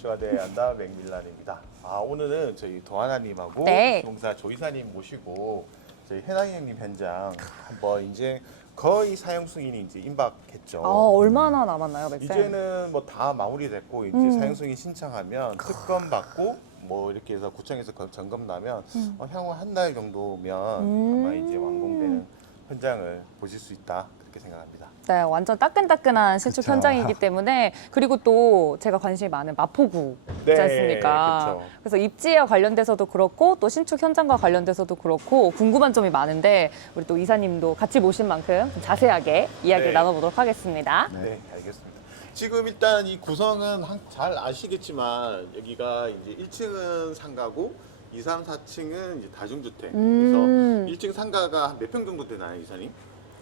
건축가대 안다 맥밀란입니다. 오늘은 저희 도하나님하고 네. 시공사 조이사님 모시고 저희 해낭형님 현장 한번 이제 거의 사용 승인이 이제 임박했죠. 얼마나 남았나요, 맥쌤? 이제는 뭐 다 마무리됐고 이제 사용 승인 신청하면 특검 받고 뭐 이렇게 해서 구청에서 점검 나면 향후 한 달 정도면 아마 이제 완공되는 현장을 보실 수 있다 그렇게 생각합니다. 네, 완전 따끈따끈한 신축 그쵸. 현장이기 때문에 그리고 또 제가 관심이 많은 마포구지 네, 않습니까? 그쵸. 그래서 입지와 관련돼서도 그렇고 또 신축 현장과 관련돼서도 그렇고 궁금한 점이 많은데 우리 또 이사님도 같이 모신 만큼 좀 자세하게 이야기를 네. 나눠보도록 하겠습니다. 네, 알겠습니다. 지금 일단 이 구성은 잘 아시겠지만 여기가 이제 1층은 상가고 2, 3, 4층은 이제 다중주택. 그래서 1층 상가가 몇 평 정도 되나요, 이사님?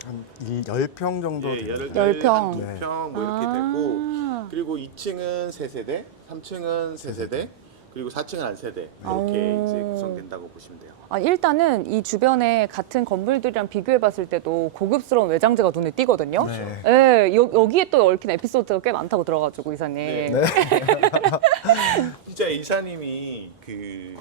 한 10평 정도 예, 됩니다. 10평. 한 2평 뭐 이렇게 되고 그리고 2층은 3세대, 3층은 3세대, 그리고 4층은 한 세대 이렇게 이제 구성된다고 보시면 돼요. 일단은 이 주변에 같은 건물들이랑 비교해봤을 때도 고급스러운 외장재가 눈에 띄거든요. 네. 네, 여기에 또 얽힌 에피소드가 꽤 많다고 들어가지고 이사님. 네. 진짜 이사님이 그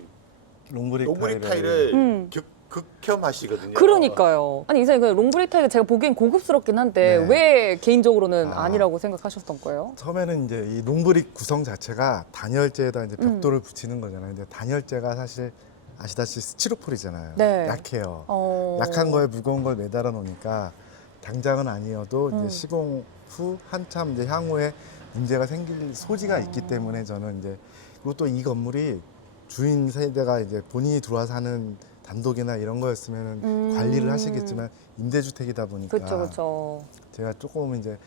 롱브릭 롱브릭 타일을 타일을 극혐하시거든요. 그러니까요. 아니 이사님 그 롱브릭 타일이 제가 보기엔 고급스럽긴 한데 네. 왜 개인적으로는 아니라고 생각하셨던 거예요? 처음에는 이제 이 롱브릭 구성 자체가 단열재에다 이제 벽돌을 붙이는 거잖아요. 근데 단열재가 사실 아시다시피 스티로폴이잖아요. 네. 약해요. 어... 약한 거에 무거운 걸 매달아 놓으니까 당장은 아니어도 이제 시공 후 한참 이제 향후에 문제가 생길 소지가 있기 때문에 저는 이제 그리고 또 이 건물이 주인 세대가 이제 본인이 들어와서 하는 단독이나 이런 거였으면 관리를 하시겠지만 임대주택이다 보니까 그렇죠. 제가 조금 이제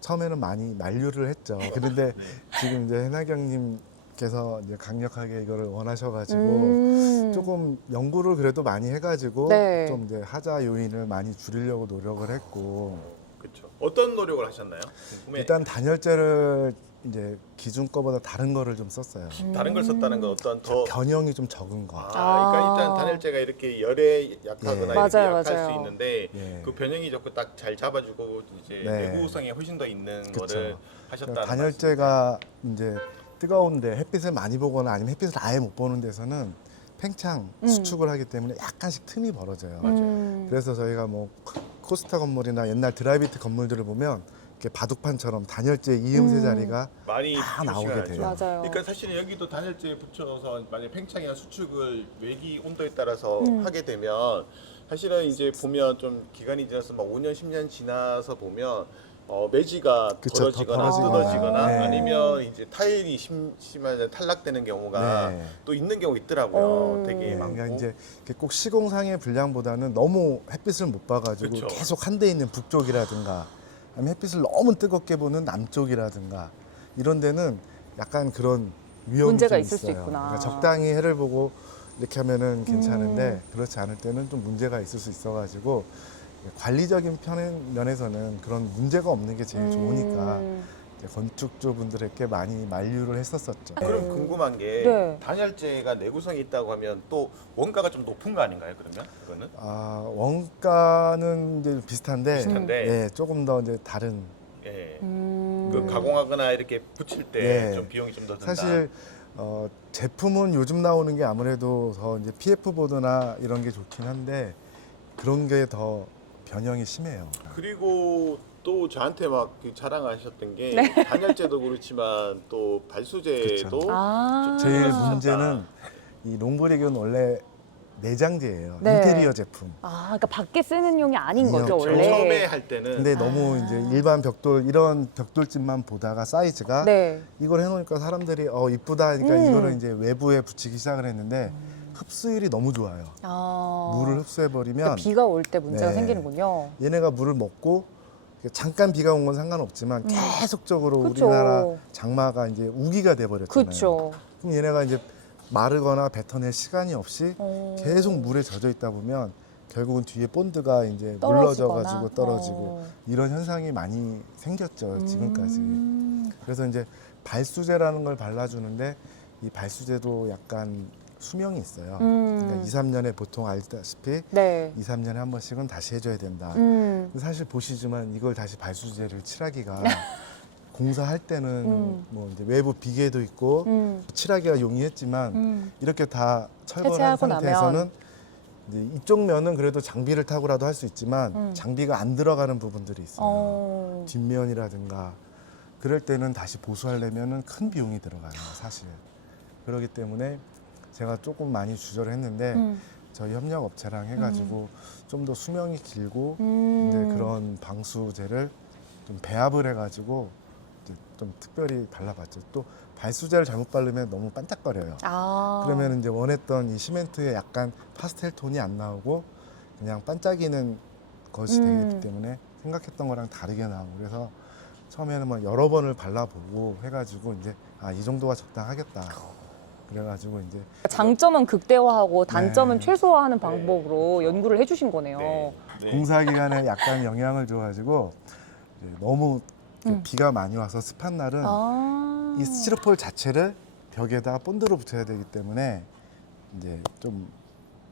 처음에는 많이 만류를 했죠. 그런데 지금 이제 해나경님께서 이제 강력하게 이거를 원하셔가지고 조금 연구를 그래도 많이 해가지고 네. 좀 이제 하자 요인을 많이 줄이려고 노력을 했고 그렇죠. 어떤 노력을 하셨나요? 궁금해. 일단 단열재를 이제 기존 거보다 다른 거를 좀 썼어요. 다른 걸 썼다는 건 어떤 더 변형이 좀 적은 거. 그러니까 일단 단열재가 이렇게 열에 약하거나 예. 이렇게 맞아요, 약할 맞아요. 수 있는데 예. 그 변형이 좋고 딱 잘 잡아주고 이제 네. 내구성이 훨씬 더 있는 그쵸. 거를 하셨다는 단열재가 이제 뜨거운데 햇빛을 많이 보거나 아니면 햇빛을 아예 못 보는 데서는 팽창 수축을 하기 때문에 약간씩 틈이 벌어져요. 그래서 저희가 뭐 코스타 건물이나 옛날 드라이비트 건물들을 보면 이렇게 바둑판처럼 단열재 이음새 자리가 많이 다 나오게 표시가 돼요. 나죠. 맞아요. 그러니까 사실은 여기도 단열재에 붙여서 만약 팽창이나 수축을 외기 온도에 따라서 하게 되면 사실은 이제 보면 좀 기간이 지나서 막 5년, 10년 지나서 보면 매지가 그쵸, 벌어지거나 더 뜯어지거나 네. 아니면 이제 타일이 심하게 탈락되는 경우가 네. 또 있는 경우 있더라고요. 되게 많고. 그러니까 이제 이렇게 꼭 시공상의 분량보다는 너무 햇빛을 못 봐가지고 그쵸. 계속 한 대 있는 북쪽이라든가 아니면 햇빛을 너무 뜨겁게 보는 남쪽이라든가 이런 데는 약간 그런 위험이 문제가 좀 있을 수 있어요. 있구나. 그러니까 적당히 해를 보고 이렇게 하면은 괜찮은데 그렇지 않을 때는 좀 문제가 있을 수 있어가지고 관리적인 면에서는 그런 문제가 없는 게 제일 좋으니까 이제 건축주분들에게 많이 만류를 했었었죠. 그럼 궁금한 게 네. 단열재가 내구성이 있다고 하면 또 원가가 좀 높은 거 아닌가요? 그러면 그거는? 원가는 이제 비슷한데, 비슷한데. 예, 조금 더 이제 다른. 예. 그 가공하거나 이렇게 붙일 때 예. 좀 비용이 좀 더 든다. 사실 제품은 요즘 나오는 게 아무래도 더 이제 PF 보드나 이런 게 좋긴 한데 그런 게 더 변형이 심해요. 그리고 또 저한테 막 그 자랑하셨던 게 네. 단열재도 그렇지만 또 발수제도 그쵸. 아. 제일 하셨다. 문제는 이 롱브릭은 원래 내장재예요. 네. 인테리어 제품. 그러니까 밖에 쓰는 용이 아닌 아니요. 거죠, 처음에 원래. 할 때는 근데 너무 이제 일반 벽돌 이런 벽돌집만 보다가 사이즈가 네. 이걸 해놓으니까 사람들이 이쁘다 하니까 이거를 이제 외부에 붙이기 시작을 했는데 흡수율이 너무 좋아요. 물을 흡수해버리면 그러니까 비가 올 때 문제가 네. 생기는군요. 얘네가 물을 먹고 잠깐 비가 온 건 상관없지만 계속적으로 그쵸. 우리나라 장마가 이제 우기가 돼버렸잖아요. 그렇죠. 그럼 얘네가 이제 마르거나 뱉어낼 시간이 없이 계속 물에 젖어 있다 보면 결국은 뒤에 본드가 이제 물러져가지고 떨어지고 이런 현상이 많이 생겼죠 지금까지. 그래서 이제 발수제라는 걸 발라주는데 이 발수제도 약간 수명이 있어요. 그러니까 2, 3년에 보통 알다시피 네. 2, 3년에 한 번씩은 다시 해줘야 된다. 사실 보시지만 이걸 다시 발수제를 칠하기가 공사할 때는 뭐 이제 외부 비계도 있고 칠하기가 용이했지만 이렇게 다 철거한 해체하고 상태에서는 나면. 이제 이쪽 면은 그래도 장비를 타고라도 할 수 있지만 장비가 안 들어가는 부분들이 있어요. 뒷면이라든가 그럴 때는 다시 보수하려면은 큰 비용이 들어가요, 사실. 그렇기 때문에 제가 조금 많이 주저를 했는데 저희 협력업체랑 해가지고 좀 더 수명이 길고 이제 그런 방수제를 좀 배합을 해가지고 이제 좀 특별히 발라봤죠. 또 발수제를 잘못 바르면 너무 반짝거려요. 아. 그러면 이제 원했던 이 시멘트에 약간 파스텔 톤이 안 나오고 그냥 반짝이는 것이 되기 때문에 생각했던 거랑 다르게 나오고 그래서 처음에는 뭐 여러 번을 발라보고 해가지고 이제 아, 이 정도가 적당하겠다. 그래가지고 이제 장점은 극대화하고 단점은 네. 최소화하는 방법으로 연구를 해주신 거네요. 네. 공사 기간에 약간 영향을 줘가지고 이제 너무 비가 많이 와서 습한 날은 아. 이 스티로폴 자체를 벽에다가 본드로 붙여야 되기 때문에 이제 좀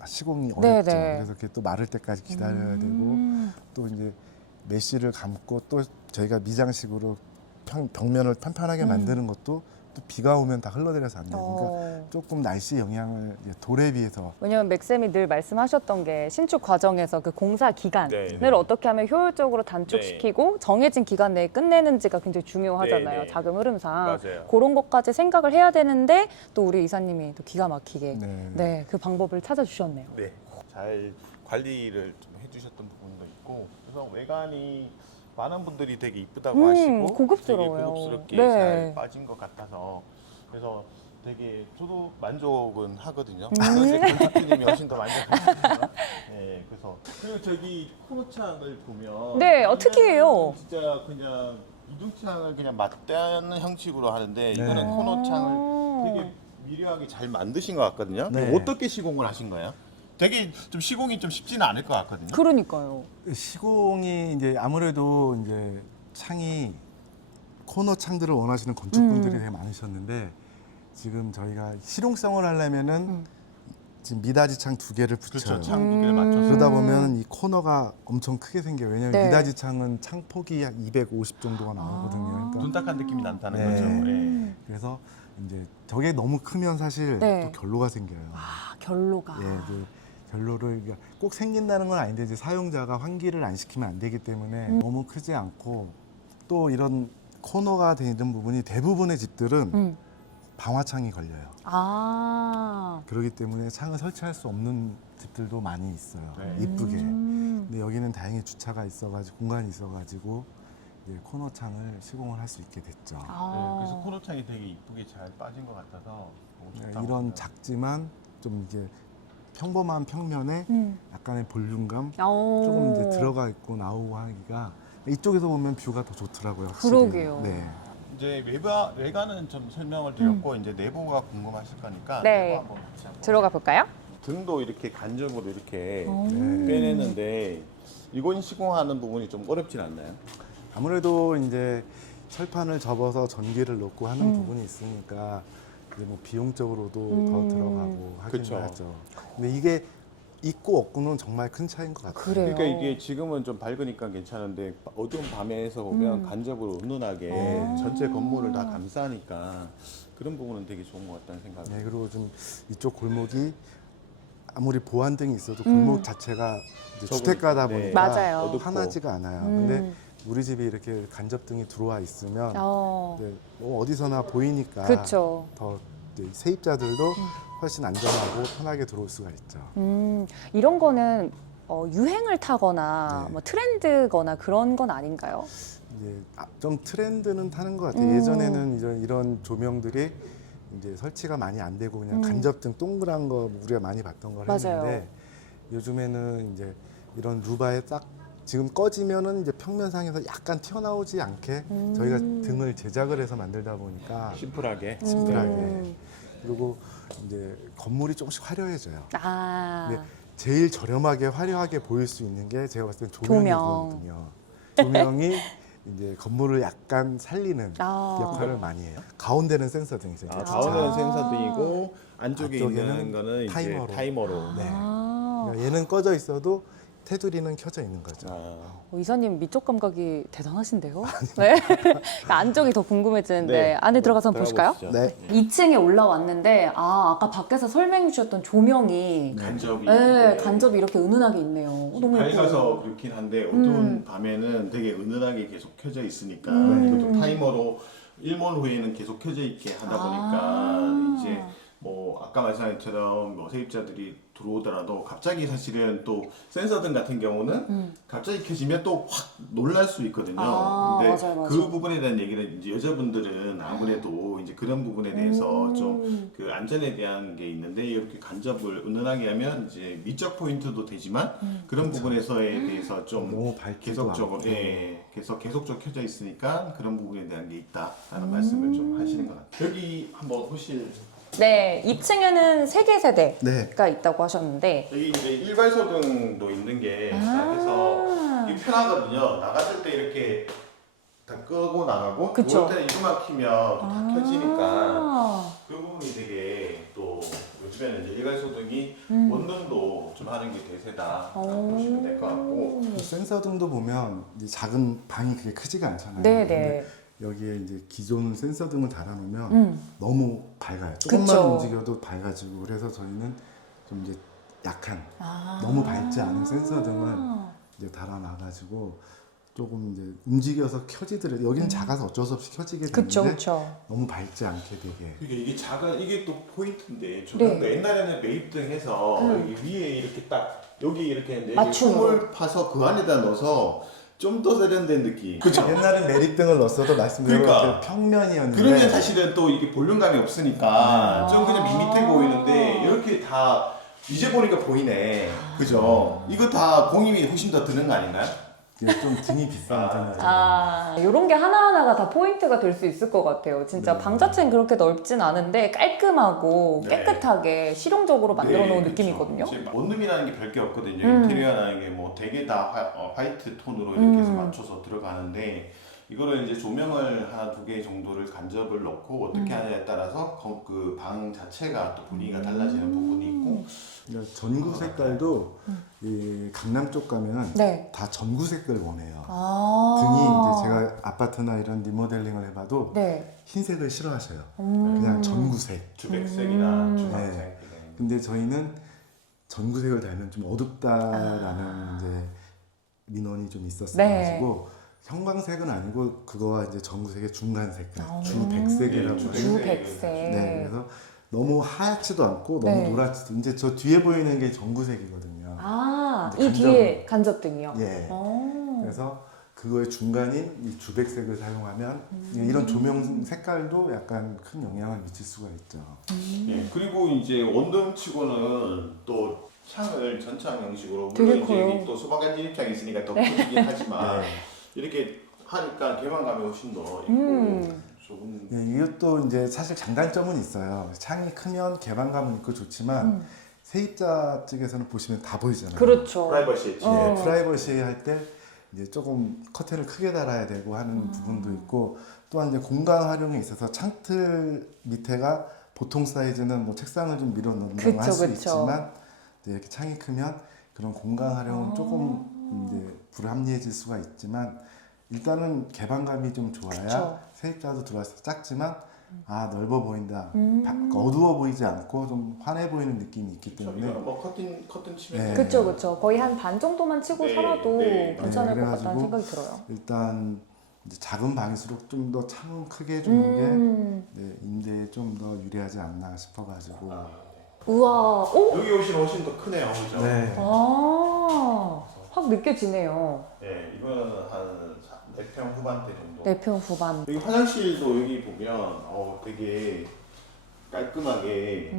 시공이 어렵죠. 네네. 그래서 그게 또 마를 때까지 기다려야 되고 또 이제 메쉬를 감고 또 저희가 미장식으로 벽면을 편편하게 만드는 것도 또 비가 오면 다 흘러내려서 안 되니까 조금 날씨 영향을 이제 돌에 비해서 왜냐면 맥쌤이 늘 말씀하셨던 게 신축 과정에서 그 공사 기간을 네. 어떻게 하면 효율적으로 단축시키고 정해진 기간 내에 끝내는지가 굉장히 중요하잖아요. 네, 네. 자금 흐름상. 맞아요. 그런 것까지 생각을 해야 되는데 또 우리 이사님이 또 기가 막히게 네. 네, 그 방법을 찾아주셨네요. 네. 잘 관리를 좀 해주셨던 부분도 있고 그래서 외관이 많은 분들이 되게 이쁘다고 하시고 고급스러워요. 되게 고급스럽게 네. 잘 빠진 것 같아서 그래서 되게 저도 만족은 하거든요. 물론 이제 건축주님이 훨씬 더 만족하시지만 네, 그래서 그리고 저기 코너창을 보면 네, 어떻게 해요? 진짜 그냥 이중창을 그냥 맞대는 형식으로 하는데 네. 이거는 코너창을 되게 미려하게 잘 만드신 것 같거든요. 네. 어떻게 시공을 하신 거예요? 되게 좀 시공이 좀 쉽지는 않을 것 같거든요. 그러니까요. 시공이 이제 아무래도 이제 창이 코너 창들을 원하시는 건축분들이 되게 많으셨는데 지금 저희가 실용성을 하려면은 지금 미닫이 창 2개를 붙여요. 그렇죠. 창 2개를 맞춰서. 그러다 보면 이 코너가 엄청 크게 생겨요. 왜냐면 네. 미닫이 창은 창 폭이 한 250 정도가 나오거든요. 그러니까 둔탁한 느낌이 난다는 네. 거죠. 네. 그래서 이제 저게 너무 크면 사실 네. 또 결로가 생겨요. 아, 결로가. 예, 그 결로를 그러니까 꼭 생긴다는 건 아닌데 이제 사용자가 환기를 안 시키면 안 되기 때문에 너무 크지 않고 또 이런 코너가 되는 부분이 대부분의 집들은 방화창이 걸려요. 아. 그렇기 때문에 창을 설치할 수 없는 집들도 많이 있어요. 네. 이쁘게. 근데 여기는 다행히 주차가 있어가지고 공간이 있어가지고 이제 코너 창을 시공을 할 수 있게 됐죠. 아. 네, 그래서 코너창이 되게 이쁘게 잘 빠진 것 같아서 너무 좋다고 이런 생각해요. 작지만 좀 이제 평범한 평면에 약간의 볼륨감 오. 조금 이제 들어가 있고 나오고 하기가 이쪽에서 보면 뷰가 더 좋더라고요. 확실히. 그러게요. 네. 이제 외관은 좀 설명을 드렸고 이제 내부가 궁금하실 거니까 네. 내부 한번 같이 한번. 들어가 볼까요? 등도 이렇게 간접으로 이렇게 네. 빼내는데 이건 시공하는 부분이 좀 어렵진 않나요? 아무래도 이제 철판을 접어서 전기를 넣고 하는 부분이 있으니까 이제 뭐 비용적으로도 더 들어가고 하긴 그쵸. 하죠. 근데 이게 있고 없고는 정말 큰 차이인 것 같아요. 그래요. 그러니까 이게 지금은 좀 밝으니까 괜찮은데 어두운 밤에서 보면 간접으로 은은하게 전체 건물을 다 감싸니까 그런 부분은 되게 좋은 것 같다는 생각이 네, 그리고 좀 이쪽 골목이 아무리 보안등이 있어도 골목 자체가 이제 적은- 주택가다 네. 보니까 맞아요. 어둡고. 환하지가 않아요. 근데 우리 집이 이렇게 간접등이 들어와 있으면 이제 뭐 어디서나 보이니까 그쵸. 더 이제 세입자들도 훨씬 안전하고 편하게 들어올 수가 있죠. 이런 거는 유행을 타거나 네. 뭐 트렌드거나 그런 건 아닌가요? 이제 좀 트렌드는 타는 것 같아요. 예전에는 이런 조명들이 이제 설치가 많이 안 되고 그냥 간접등 동그란 거 우리가 많이 봤던 걸 맞아요. 했는데 요즘에는 이제 이런 루바에 딱 지금 꺼지면은 이제 평면상에서 약간 튀어나오지 않게 저희가 등을 제작을 해서 만들다 보니까 심플하게 심플하게 그리고 이제 건물이 조금씩 화려해져요. 아. 근데 제일 저렴하게 화려하게 보일 수 있는 게 제가 봤을 땐 조명. 조명이거든요. 조명이 이제 건물을 약간 살리는 아. 역할을 많이 해요. 가운데는 센서등이죠. 이제 가운데는 아. 센서등이고 안쪽에 앞쪽에는 있는 거는 이제 타이머로. 타이머로. 네. 아. 그러니까 얘는 꺼져 있어도 테두리는 켜져 있는 거죠. 이사님 미적 감각이 대단하신데요? 네. 안쪽이 더 궁금해지는데 네. 안에 들어가서 한번 보실까요? 들어가 보시죠. 네. 2층에 올라왔는데 아까 밖에서 설명해 주셨던 조명이 간접이 네, 간접이 이렇게 은은하게 있네요. 너무 예뻐요. 밝아서 그렇긴 한데 어두운 밤에는 되게 은은하게 계속 켜져 있으니까 이것도 타이머로 1분 후에는 계속 켜져 있게 하다 보니까 이제 뭐 아까 말씀하신 것처럼 뭐 세입자들이 들어오더라도 갑자기 사실은 또 센서등 같은 경우는 갑자기 켜지면 또 확 놀랄 수 있거든요. 근데 맞아요. 그 부분에 대한 얘기를 이제 여자분들은 아무래도 이제 그런 부분에 대해서 좀 그 안전에 대한 게 있는데 이렇게 간접을 은은하게 하면 이제 미적 포인트도 되지만 그런 부분에서에 대해서 좀 너무 밝지도 계속적으로 않고. 그래서 계속적으로 켜져 있으니까 그런 부분에 대한 게 있다라는 말씀을 좀 하시는 것 같아요. 여기 한번 호실 네, 2층에는 3개 세대가 네. 있다고 하셨는데 여기 이제 일괄소등도 있는 게 그래서 이게 편하거든요. 나갔을 때 이렇게 다 끄고 나가고 그쵸. 들어올 때는 이거만 키면 다 켜지니까 그 부분이 되게 또 요즘에는 이제 일괄소등이 원룸도 좀 하는 게 대세다라고 보시면 될 것 같고 그 센서 등도 보면 이제 작은 방이 그게 크지가 않잖아요. 네네. 근데 여기에 이제 기존 센서 등을 달아놓으면 너무 밝아요. 조금만 그쵸. 움직여도 밝아지고 그래서 저희는 좀 이제 약한 너무 밝지 않은 센서 등을 이제 달아놔가지고 조금 이제 움직여서 켜지더라도 여기는 작아서 어쩔 수 없이 켜지게 되는데 그쵸 그쵸. 너무 밝지 않게 되게 이게 작은 이게 또 포인트인데 조명도 옛날에는 매입등 해서 여기 위에 이렇게 딱 여기 이렇게 했는데 맞춤으로. 콩을 파서 그 안에다 넣어서 좀 더 세련된 느낌. 그렇죠. 옛날엔 매립등을 넣었어도 말씀드린 그러니까. 그 평면이었는데 그러면 사실은 또 이게 볼륨감이 없으니까 좀 그냥 밋밋해 보이는데 이렇게 다 이제 보니까 보이네. 그죠? 이거 다 공임이 훨씬 더 드는 거 아닌가요? 이게 좀 등이 비싼 등이죠. 이런 게 하나하나가 다 포인트가 될 수 있을 것 같아요. 진짜 방 자체는 그렇게 넓진 않은데 깔끔하고 네. 깨끗하게 실용적으로 만들어 놓은 네, 느낌이거든요. 그쵸. 원룸이라는 게 별게 없거든요. 인테리어라는 게 뭐 되게 다 화이트 톤으로 이렇게 해서 맞춰서 들어가는데 이거를 이제 조명을 하나 두 개 정도를 간접을 넣고 어떻게 하냐에 따라서 그 방 자체가 또 분위기가 달라지는 부분이 있고 그러니까 전구 색깔도 이 강남 쪽 가면 네. 다 전구 색을 원해요. 아. 등이 이제 제가 아파트나 이런 리모델링을 해봐도 네. 흰색을 싫어하셔요. 그냥 전구색. 주백색이나 주황색. 근데 저희는 전구색을 달면 좀 어둡다라는 이제 민원이 좀 있었어가지고 형광색은 아니고 그거와 이제 전구색의 중간 색깔, 주백색이라고 네, 해요. 주백색. 네, 그래서 너무 하얗지도 않고 너무 네. 노랗지도 이제 저 뒤에 보이는 게 전구색이거든요. 이 간접은- 뒤에 간접등이요? 예. 그래서 그거의 중간인 이 주백색을 사용하면 이런 조명 색깔도 약간 큰 영향을 미칠 수가 있죠. 예, 그리고 이제 원룸치고는 또 창을 전창 형식으로 되게 물론 이제 커요. 여기 또 소방관 진입장이 있으니까 더 크긴 하지만 이렇게 하니까 개방감이 훨씬 더 있고 좋은. 네, 이것도 이제 사실 장단점은 있어요. 창이 크면 개방감은 있고 좋지만 세입자 측에서는 보시면 다 보이잖아요. 그렇죠. 프라이버시 엣지. 네, 프라이버시 할 때 이제 조금 커튼을 크게 달아야 되고 하는 부분도 있고 또한 이제 공간 활용에 있어서 창틀 밑에가 보통 사이즈는 뭐 책상을 좀 밀어 넣는다고 할 수 그쵸. 있지만 이제 이렇게 창이 크면 그런 공간 활용은 조금 이제 불합리해질 수가 있지만 일단은 개방감이 좀 좋아야 그쵸. 세입자도 들어와서 작지만 넓어 보인다, 어두워 보이지 않고 좀 환해 보이는 느낌이 있기 때문에 이거는 뭐 커튼 치면 네. 그쵸. 거의 한 반 정도만 치고 네, 살아도 네. 괜찮을 네, 것 같다는 그래가지고 생각이 들어요. 일단 이제 작은 방일수록 좀 더 창을 크게 주는 게 임대에 좀 더 유리하지 않나 싶어가지고 우와, 오? 여기 오시면 훨씬 더 크네요, 그죠? 네. 확 느껴지네요. 예, 이거는 한 4평 후반대 정도. 4평 후반. 여기 화장실도 여기 보면 되게 깔끔하게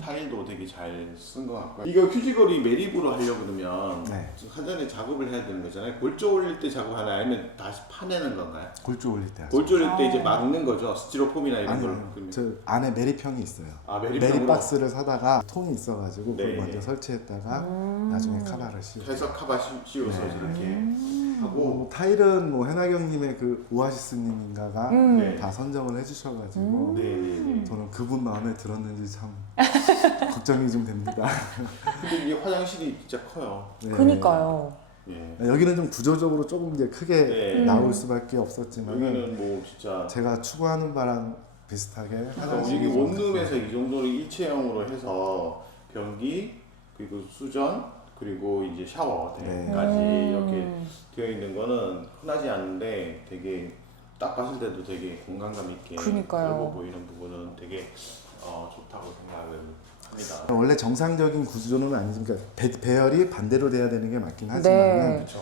타일도 되게 잘 쓴 것 같고요. 이거 휴지거리 매립으로 하려고 그러면 네. 사전에 작업을 해야 되는 거잖아요. 골조 올릴 때 작업하나요? 아니면 다시 파내는 건가요? 골조 올릴 때 하죠. 골조 올릴 때 이제 막는 거죠. 스티로폼이나 이런 걸로. 아니요, 저 안에 매립형이 있어요. 매립형으로 매립 박스를 사다가 통이 있어가지고 그걸 네. 먼저 설치했다가 나중에 카바를 씌우고 해서 카바 씌워서 이렇게. 하고 타일은 뭐 해나경님의 그 오아시스님인가가 네. 다 선정을 해주셔가지고 네네네. 저는 그분 마음에 들었는지 참 걱정이 좀 됩니다. 근데 이게 화장실이 진짜 커요. 네. 그니까요. 예. 여기는 좀 구조적으로 조금 이제 크게 네. 나올 수밖에 없었지만 여기는 뭐 진짜 제가 추구하는 바랑 비슷하게 그러니까 화장실이 이게 좀 원룸에서 이 정도로 일체형으로 해서 변기 그리고 수전 그리고 이제 샤워까지 이렇게 되어 있는 거는 흔하지 않은데 되게 딱 봤을 때도 되게 공간감 있게 그러니까요. 넓어 보이는 부분은 되게 좋다고 생각을 합니다. 원래 정상적인 구조는 아니지만 그러니까 배열이 반대로 돼야 되는 게 맞긴 하지만 네. 그렇죠.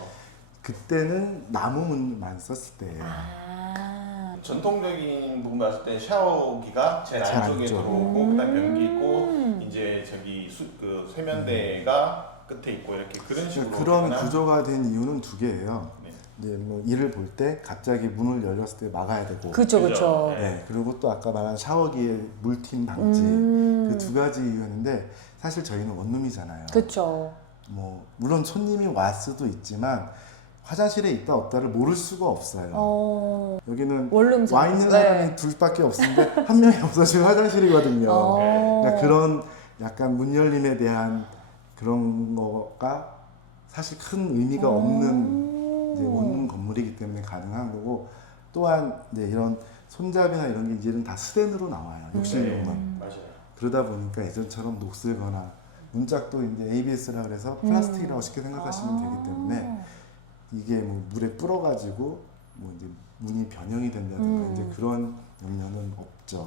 그때는 나무문만 썼을 때예요. 아. 전통적인 부분 봤을 때 샤워기가 제일 제일 안쪽에 안쪽. 들어오고 그다음 변기 있고 이제 저기 그 세면대가 끝에 있고 이렇게 그런 식으로 그런 되거나. 구조가 된 이유는 두 개예요. 네. 이제 뭐 일을 볼 때 갑자기 문을 열렸을 때 막아야 되고, 그쵸, 그죠? 그쵸. 네. 네, 그리고 또 아까 말한 샤워기의 물팀 방지 그 두 가지 이유였는데 사실 저희는 원룸이잖아요. 그쵸. 뭐 물론 손님이 왔을 수도 있지만 화장실에 있다 없다를 모를 수가 없어요. 여기는 원룸 와 있는 사람이 네. 둘밖에 없는데 한 명이 없어지면 화장실이거든요. 그러니까 그런 약간 문 열림에 대한 그런 거가 사실 큰 의미가 없는 이제 원룸 건물이기 때문에 가능한 거고 또한 이제 이런 손잡이나 이런 게 이제는 다 스텐으로 나와요. 욕실용은. 맞아요. 그러다 보니까 예전처럼 녹슬거나 문짝도 이제 ABS라 그래서 플라스틱이라고 쉽게 생각하시면 되기 때문에 이게 뭐 물에 불어가지고 뭐 이제 문이 변형이 된다든가 이제 그런 염려는 없죠.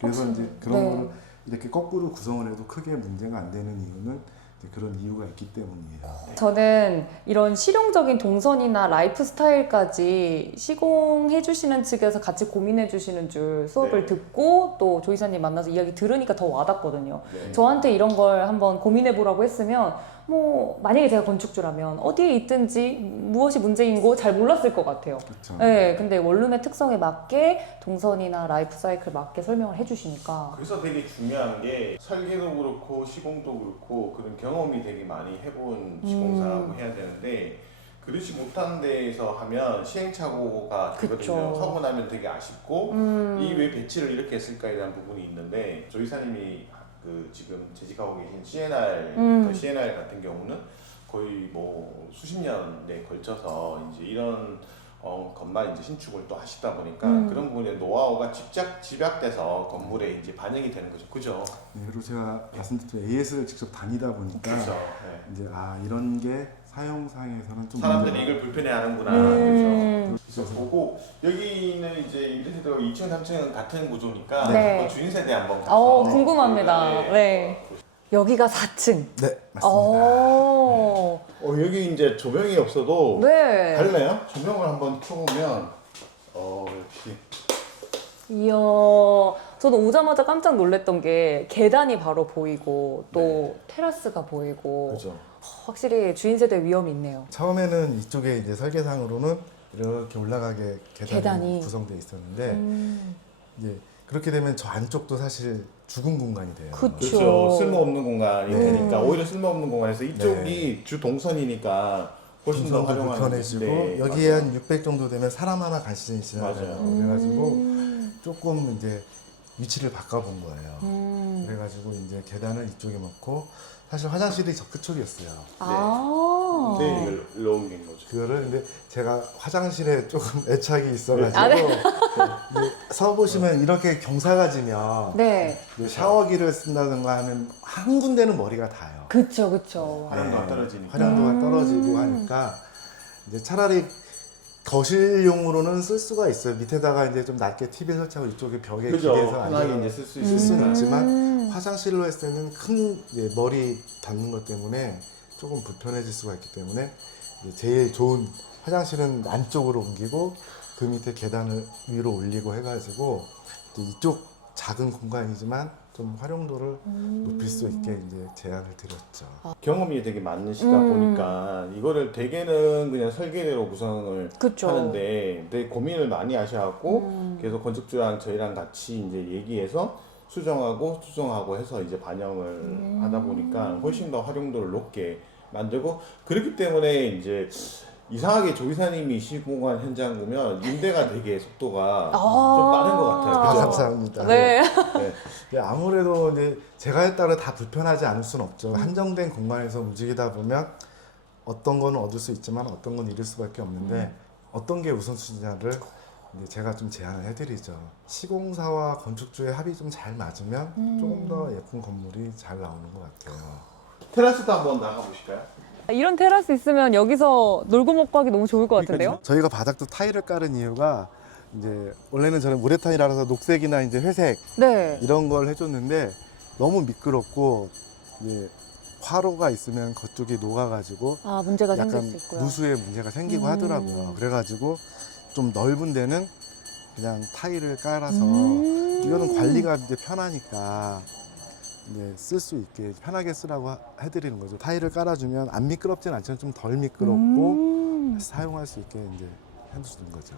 그래서 이제 그런 네. 거를 이렇게 거꾸로 구성을 해도 크게 문제가 안 되는 이유는 이제 그런 이유가 있기 때문이에요. 저는 이런 실용적인 동선이나 라이프 스타일까지 시공해 주시는 측에서 같이 고민해 주시는 줄 수업을 네. 듣고 또 조이사님 만나서 이야기 들으니까 더 와닿거든요. 네. 저한테 이런 걸 한번 고민해 보라고 했으면 뭐 만약에 제가 건축주라면 어디에 있든지 무엇이 문제인고 잘 몰랐을 것 같아요. 그렇죠. 네, 근데 원룸의 특성에 맞게 동선이나 라이프 사이클 맞게 설명을 해주시니까. 그래서 되게 중요한 게 설계도 그렇고 시공도 그렇고 그런 경험이 되게 많이 해본 시공사라고 해야 되는데 그렇지 못한 데에서 하면 시행착오가 되거든요. 그쵸. 하고 나면 되게 아쉽고 이 왜 배치를 이렇게 했을까에 대한 부분이 있는데 조이사님이 그 지금 재직하고 계신 CNR 그 CNR 같은 경우는 거의 뭐 수십 년에 걸쳐서 이제 이런 것만 이제 신축을 또 하시다 보니까 그런 부분에 노하우가 집약돼서 건물에 이제 반영이 되는 거죠. 그죠? 네, 그리고 제가 말씀드린 AS를 직접 다니다 보니까 그렇죠. 네. 이제 이런 게 사용상에서는 좀 사람들이 문제가- 이걸 불편해하는구나. 그렇죠. 그래서 보고 여기는 이제 임대세대가 2층, 3층은 같은 구조니까 네. 한번 주인 세대 한번 가서 궁금합니다. 네. 여기가 4층. 네, 맞습니다. 여기 이제 조명이 없어도 네. 달라요. 조명을 한번 켜보면 역시 이야, 저도 오자마자 깜짝 놀랐던 게 계단이 바로 보이고 또 테라스가 보이고 그죠. 확실히 주인 세대 위험이 있네요. 처음에는 이쪽에 이제 설계상으로는 이렇게 올라가게 계단이 계단이. 구성되어 있었는데 이제 그렇게 되면 저 안쪽도 사실 죽은 공간이 돼요. 그쵸. 그렇죠. 쓸모없는 공간이 네. 되니까 오히려 쓸모없는 공간에서 이쪽이 주 동선이니까 훨씬 더 동선도 활용하는 불편해지고 네, 여기에 맞아요. 한 600 정도 되면 사람 하나 간신히 지나가요. 맞아요. 그래가지고 조금 이제 위치를 바꿔본 거예요. 그래가지고 이제 계단을 이쪽에 놓고 사실 화장실이 저 끝쪽이었어요. 네, 이걸 일로 옮긴 거죠. 그거를 근데 제가 화장실에 조금 애착이 있어가지고 아, 네. 이제 서 보시면 이렇게 경사가 지면 네. 이제 샤워기를 쓴다든가 하면 한 군데는 머리가 닿아요. 그쵸, 그쵸. 활용도가 떨어지니까. 활용도가 떨어지고 하니까 이제 차라리 거실용으로는 쓸 수가 있어요. 밑에다가 이제 좀 낮게 TV 설치하고 이쪽에 벽에 그죠. 기대서 편하게 이제 쓸 수 쓸 수는 있으니까. 있지만 화장실로 했을 때는 큰 이제 머리 닿는 것 때문에 조금 불편해질 수가 있기 때문에 이제 제일 좋은 화장실은 안쪽으로 옮기고 그 밑에 계단을 위로 올리고 해가지고 이제 이쪽 작은 공간이지만 좀 활용도를 높일 수 있게 이제 제안을 드렸죠. 경험이 되게 많으시다 보니까 이거를 대개는 그냥 설계대로 구성을 그쵸. 하는데 되게 고민을 많이 하셔갖고 계속 건축주랑 저희랑 같이 이제 얘기해서 수정하고 해서 이제 반영을 하다 보니까 훨씬 더 활용도를 높게 만들고 그렇기 때문에 이제 이상하게 조이사님이 시공한 현장 보면 임대가 되게 속도가 좀 빠른 것 같아요. 아, 그죠? 감사합니다. 네. 네. 예, 아무래도 이제 제가 따라 다 불편하지 않을 수는 없죠. 한정된 공간에서 움직이다 보면 어떤 거는 얻을 수 있지만 어떤 건 잃을 수밖에 없는데 어떤 게 우선순위냐를 이제 제가 좀 제안을 해드리죠. 시공사와 건축주의 합이 좀 잘 맞으면 조금 더 예쁜 건물이 잘 나오는 것 같아요. 테라스도 한번 나가 보실까요? 이런 테라스 있으면 여기서 놀고 먹고 하기 너무 좋을 것 같은데요? 저희가 바닥도 타일을 깔은 이유가 이제 원래는 저는 우레탄이라서 녹색이나 이제 회색 네. 이런 걸 해줬는데 너무 미끄럽고 이제 화로가 있으면 그쪽이 녹아가지고 아, 문제가 약간 생길 수 있고요. 누수에 문제가 생기고 하더라고요. 그래가지고 좀 넓은 데는 그냥 타일을 깔아서 이거는 관리가 이제 편하니까 이제 쓸 수 있게 편하게 쓰라고 해드리는 거죠. 타일을 깔아주면 안 미끄럽진 않지만 좀 덜 미끄럽고 사용할 수 있게 이제 해주는 거죠.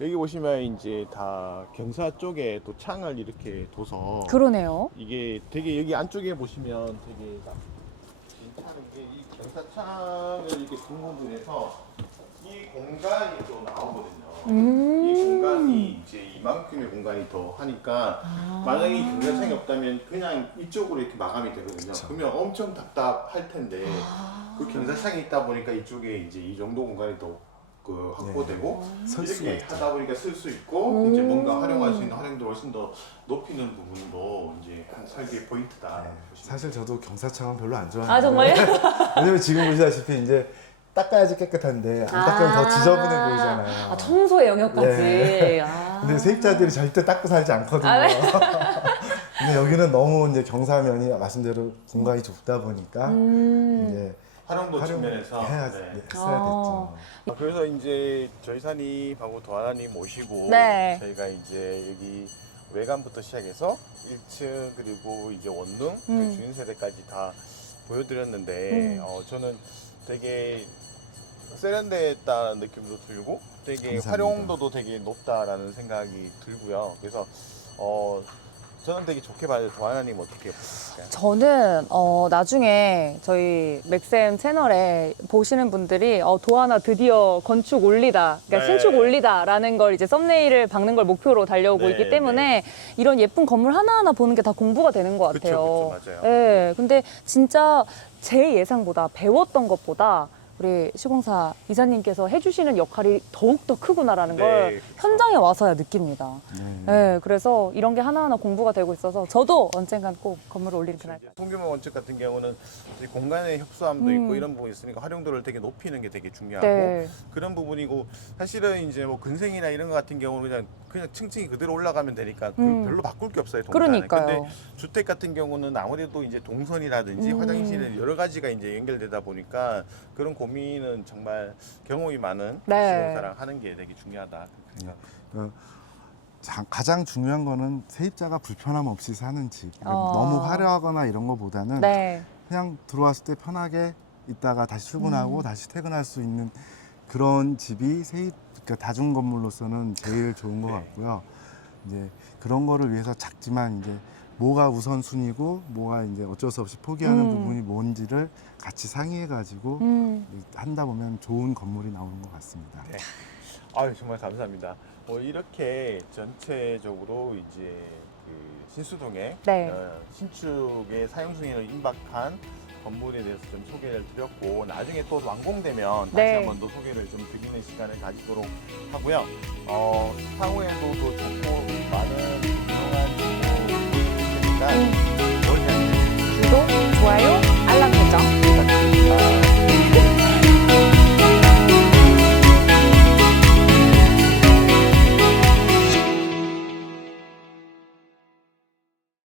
여기 보시면 이제 다 경사 쪽에 또 창을 이렇게 둬서 그러네요. 이게 되게 여기 안쪽에 보시면 되게 괜찮은 게 이 경사창을 이렇게 둔 부분에서 이 공간이 또 나오거든요. 이 공간이 이제 이만큼의 공간이 더 하니까 만약에 이 경사창이 없다면 그냥 이쪽으로 이렇게 마감이 되거든요. 그러면 엄청 답답할 텐데 그 경사창이 있다 보니까 이쪽에 이제 이 정도 공간이 더 확보되고 설 수가 이렇게 있죠. 하다 보니까 쓸 수 있고 이제 뭔가 활용할 수 있는 활용도 훨씬 더 높이는 부분도 이제 한 설계 포인트다. 보시면 사실 저도 경사창은 별로 안 좋아하는데 아, 정말요? 왜냐면 지금 보시다시피 이제 닦아야지 깨끗한데 안 닦으면 더 지저분해 보이잖아요. 아, 청소의 영역까지. 네. 아. 근데 세입자들이 절대 닦고 살지 않거든요. 아, 네. 근데 여기는 너무 이제 경사면이 말씀대로 공간이 좁다 보니까 이제 활용도 측면에서 해야 네. 했어야 됐죠. 그래서 이제 저희사님하고 도하나님 모시고 네. 저희가 이제 여기 외관부터 시작해서 1층 그리고 이제 원룸 그리고 주인 세대까지 다 보여드렸는데 저는 되게 세련됐다는 느낌도 들고 되게 감사합니다. 활용도도 되게 높다라는 생각이 들고요. 그래서 저는 되게 좋게 봐요. 도하나님 어떻게 보실까요? 저는 나중에 저희 맥쌤 채널에 보시는 분들이 도하나 드디어 건축 올리다, 그러니까 네. 신축 올리다라는 걸 이제 썸네일을 박는 걸 목표로 달려오고 네, 있기 때문에 이런 예쁜 건물 하나하나 보는 게 다 공부가 되는 것 같아요. 그쵸, 맞아요. 네, 근데 진짜 제 예상보다 배웠던 것보다 우리 시공사 이사님께서 해주시는 역할이 더욱더 크구나라는 네, 걸 그쵸. 현장에 와서야 느낍니다. 네, 그래서 이런 게 하나하나 공부가 되고 있어서 저도 언젠간 꼭 건물을 올리는 그날. 소규모 건축 같은 경우는 이 공간의 협소함도 있고 이런 부분이 있으니까 활용도를 되게 높이는 게 되게 중요하고 네. 그런 부분이고 사실은 이제 뭐 근생이나 이런 거 같은 경우는 그냥 층층이 그대로 올라가면 되니까 별로 바꿀 게 없어요. 동산은. 그러니까요. 근데 주택 같은 경우는 아무래도 이제 동선이라든지 화장실은 여러 가지가 이제 연결되다 보니까 그런 고민은 정말 경험이 많은 네. 시공사랑 하는 게 되게 중요하다 그렇게 생각합니다. 가장 중요한 거는 세입자가 불편함 없이 사는 집. 어. 너무 화려하거나 이런 거보다는 네. 그냥 들어왔을 때 편하게 있다가 다시 출근하고 다시 퇴근할 수 있는 그런 집이 그러니까 다중 건물로서는 제일 좋은 것 네. 같고요. 이제 그런 거를 위해서 작지만 이제 뭐가 우선순위고 뭐가 이제 어쩔 수 없이 포기하는 부분이 뭔지를 같이 상의해가지고 한다 보면 좋은 건물이 나오는 것 같습니다. 네. 아유 정말 감사합니다. 이렇게 전체적으로 이제 그 신수동의 네. 신축의 사용 승인을 임박한 건물에 대해서 좀 소개를 드렸고 나중에 또 완공되면 다시 네. 한번 더 소개를 좀 드리는 시간을 가지도록 하고요. 향후에도 더 좋고 많은 유용한 정보 보여드릴 테니까